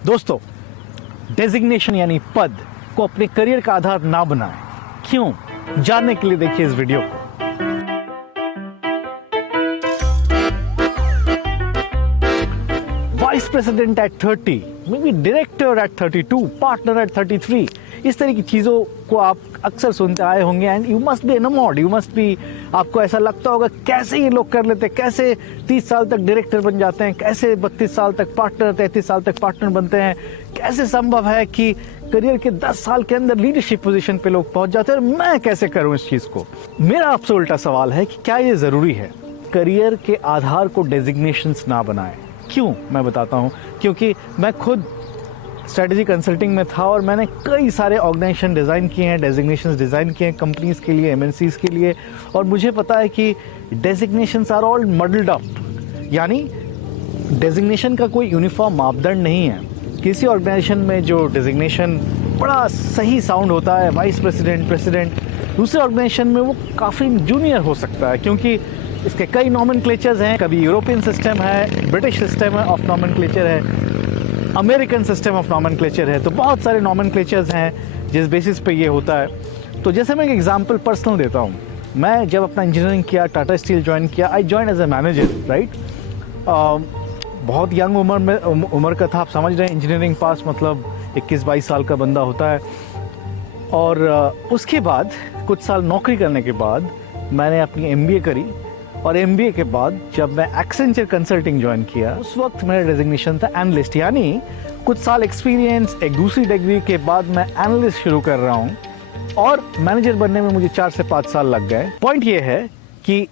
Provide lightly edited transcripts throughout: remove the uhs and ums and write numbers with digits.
दोस्तों, डेजिग्नेशन यानी पद को अपने करियर का आधार ना बनाएं। क्यों? जानने के लिए देखिए इस वीडियो को। Vice president at 30, maybe director at 32, partner at 33, इस तरह की चीजों को आप अक्सर सुनते आए होंगे। And you must be enamoured, you must be, आपको ऐसा लगता होगा कैसे ये लोग कर लेते, कैसे 30 साल तक डायरेक्टर बन जाते हैं, कैसे 32 साल तक पार्टनर, 33 साल तक पार्टनर बनते हैं, कैसे संभव है कि करियर के 10 साल के अंदर लीडरशिप पोजीशन पे लोग पहुंच जाते हैं, और मैं कैसे करूं इस चीज को। मेरा आपसे उल्टा सवाल है कि क्या ये जरूरी है? करियर के आधार को डेजिग्नेशंस ना बनाएं। क्यों? मैं बताता हूं। क्योंकि मैं खुद स्ट्रेटेजी कंसल्टिंग में था और मैंने कई सारे ऑर्गेनाइजेशन डिज़ाइन किए हैं, डेजिग्नेशंस डिज़ाइन किए हैं कंपनीज के लिए, एमएनसीज के लिए, और मुझे पता है कि designations are all muddled up. यानी डेजिग्नेशन का कोई यूनिफॉर्म मापदंड नहीं है। किसी ऑर्गेनाइजेशन में जो डेजिग्नेशन बड़ा सही साउंड होता है, वाइस प्रेसिडेंट, प्रेसिडेंट, दूसरे ऑर्गेनाइजेशन में वो काफ़ी जूनियर हो सकता है, क्योंकि इसके कई नॉमेनक्लेचर्स हैं। कभी यूरोपियन सिस्टम है, ब्रिटिश सिस्टम ऑफ नॉमेनक्लेचर है, अमेरिकन सिस्टम ऑफ नॉमेनक्लेचर है, तो बहुत सारे नॉमेनक्लेचर्स हैं जिस बेसिस पे ये होता है। तो जैसे मैं एक एग्जांपल पर्सनल देता हूँ। मैं जब अपना इंजीनियरिंग किया, टाटा स्टील ज्वाइन किया, I join as a manager, right. बहुत यंग उम्र का था। आप समझ रहे हैं, इंजीनियरिंग पास मतलब 21-22 साल का बंदा होता है। और उसके बाद कुछ साल नौकरी करने के बाद मैंने अपनी एमबीए करी, और एमबीए के बाद जब मैं एक्सेंचर कंसल्टिंग ज्वाइन किया, उस वक्त मेरा डेजिग्नेशन था एनालिस्ट। यानी कुछ साल एक्सपीरियंस, एक दूसरी डिग्री के बाद मैं एनालिस्ट शुरू कर रहा हूँ, और मैनेजर बनने में मुझे 4 से 5 साल लग गए। पॉइंट ये है कि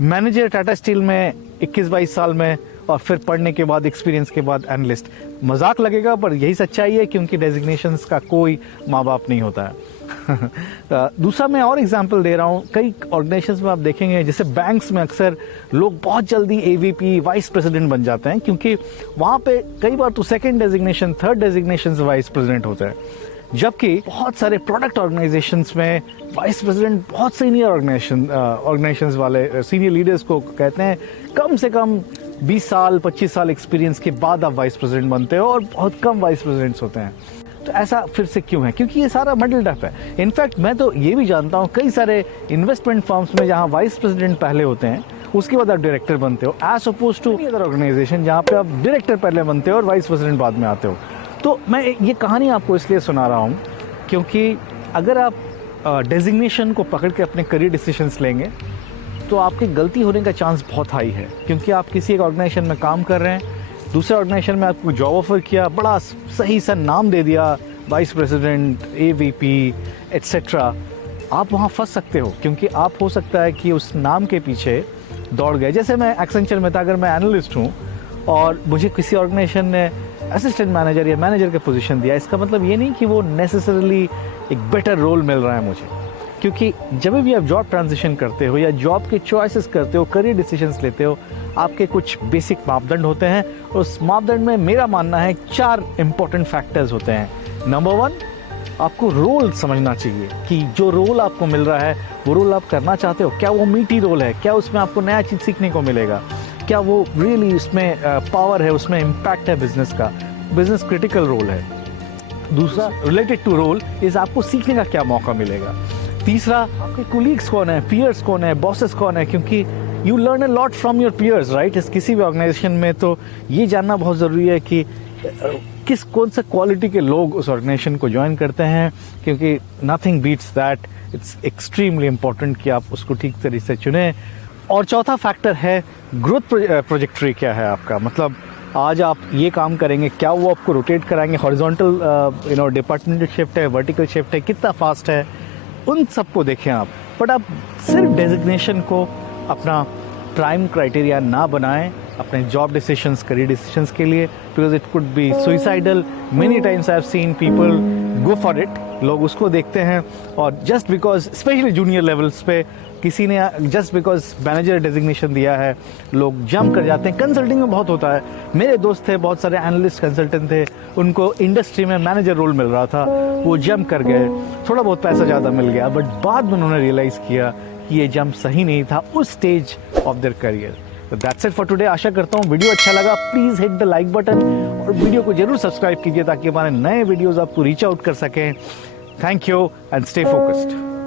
मैनेजर टाटा स्टील में 21-22 साल में, और फिर पढ़ने के बाद, एक्सपीरियंस के बाद एनालिस्ट। मजाक लगेगा पर यही सच्चाई है, क्योंकि डेजिग्नेशंस का कोई माँ बाप नहीं होता है। दूसरा मैं और एग्जांपल दे रहा हूँ। कई ऑर्गेनाइजेशंस में आप देखेंगे, जैसे बैंक्स में अक्सर लोग बहुत जल्दी एवीपी, वाइस प्रेसिडेंट बन जाते हैं, क्योंकि वहाँ पे कई बार तो second designation, third designation vice president होता है। जबकि बहुत सारे प्रोडक्ट ऑर्गेनाइजेशंस में वाइस प्रेसिडेंट बहुत सीनियर ऑर्गेनाइजेशंस वाले सीनियर लीडर्स को कहते हैं। कम से कम 20 साल, 25 साल एक्सपीरियंस के बाद आप वाइस प्रेसिडेंट बनते हो, और बहुत कम वाइस प्रेसिडेंट्स होते हैं। तो ऐसा फिर से क्यों है? क्योंकि ये सारा मडल्ड अप है। इनफैक्ट मैं तो ये भी जानता हूँ, कई सारे इन्वेस्टमेंट फर्म्स में जहाँ वाइस प्रेसिडेंट पहले होते हैं, उसके बाद आप डायरेक्टर बनते हो, as opposed to other organization जहाँ पे आप डायरेक्टर पहले बनते हो और वाइस प्रेसिडेंट बाद में आते हो। तो मैं ये कहानी आपको इसलिए सुना रहा हूँ, क्योंकि अगर आप डेजिग्नेशन को पकड़ के अपने करियर डिसीजंस लेंगे, तो आपकी गलती होने का चांस बहुत हाई है। क्योंकि आप किसी एक ऑर्गेनाइजेशन में काम कर रहे हैं, दूसरे ऑर्गेनाइजेशन में आपको जॉब ऑफर किया, बड़ा सही सा नाम दे दिया, वाइस प्रेसिडेंट, एवीपी एट्सेट्रा, आप वहाँ फंस सकते हो। क्योंकि आप हो सकता है कि उस नाम के पीछे दौड़ गए। जैसे मैं एक्सेंचर में था, अगर मैं एनालिस्ट हूँ और मुझे किसी ऑर्गेनाइजेशन ने असिस्टेंट मैनेजर या मैनेजर का पोजीशन दिया, इसका मतलब ये नहीं कि वो नेसेसरली एक बेटर रोल मिल रहा है मुझे। क्योंकि जब भी आप जॉब ट्रांजिशन करते हो या जॉब के चॉइसेस करते हो, करियर डिसीजंस लेते हो, आपके कुछ बेसिक मापदंड होते हैं। और उस मापदंड में मेरा मानना है 4 इंपॉर्टेंट फैक्टर्स होते हैं। नंबर 1, आपको रोल समझना चाहिए कि जो रोल आपको मिल रहा है, वो रोल आप करना चाहते हो, क्या वो मीठी रोल है, क्या उसमें आपको नया चीज़ सीखने को मिलेगा, क्या वो रियली उसमें पावर है, उसमें इम्पैक्ट है बिजनेस का, बिजनेस क्रिटिकल रोल है। दूसरा, रिलेटेड टू रोल इज आपको सीखने का क्या मौका मिलेगा। तीसरा, आपके कोलीग्स कौन है, पीयर्स कौन है, बॉसेस कौन है, क्योंकि you learn a lot from your peers, right. इस किसी भी ऑर्गेनाइजेशन में तो ये जानना बहुत ज़रूरी है कि कौन सा क्वालिटी के लोग उस ऑर्गेनाइजेशन को ज्वाइन करते हैं, क्योंकि nothing beats that. It's extremely important कि आप उसको ठीक तरीके से चुनें। और चौथा फैक्टर है ग्रोथ प्रोजेक्ट्री क्या है आपका। मतलब आज आप ये काम करेंगे, क्या वो आपको रोटेट कराएंगे, हॉरिजॉन्टल डिपार्टमेंटल शिफ्ट है, वर्टिकल शिफ्ट है, कितना फास्ट है, उन सबको देखें आप। बट आप सिर्फ डेजिग्नेशन को अपना प्राइम क्राइटेरिया ना बनाएं अपने जॉब डिसीजंस, करियर डिसीजंस के लिए, because it could be suicidal. Many times I have seen people go for it. लोग उसको देखते हैं, और just because, specially junior levels पे, किसी ने जस्ट बिकॉज मैनेजर डेजिग्नेशन दिया है, लोग जंप कर जाते हैं। कंसल्टिंग में बहुत होता है। मेरे दोस्त थे, बहुत सारे एनालिस्ट कंसल्टेंट थे, उनको इंडस्ट्री में मैनेजर रोल मिल रहा था, वो जंप कर गए, थोड़ा बहुत पैसा ज़्यादा मिल गया, बट बाद में उन्होंने रियलाइज़ किया कि ये जंप सही नहीं था उस stage of their career. That's it for today. आशा करता हूँ वीडियो अच्छा लगा। Please hit the like button और वीडियो को जरूर सब्सक्राइब कीजिए ताकि हमारे नए वीडियोस आपको रीच आउट कर सकें। Thank you and stay focused.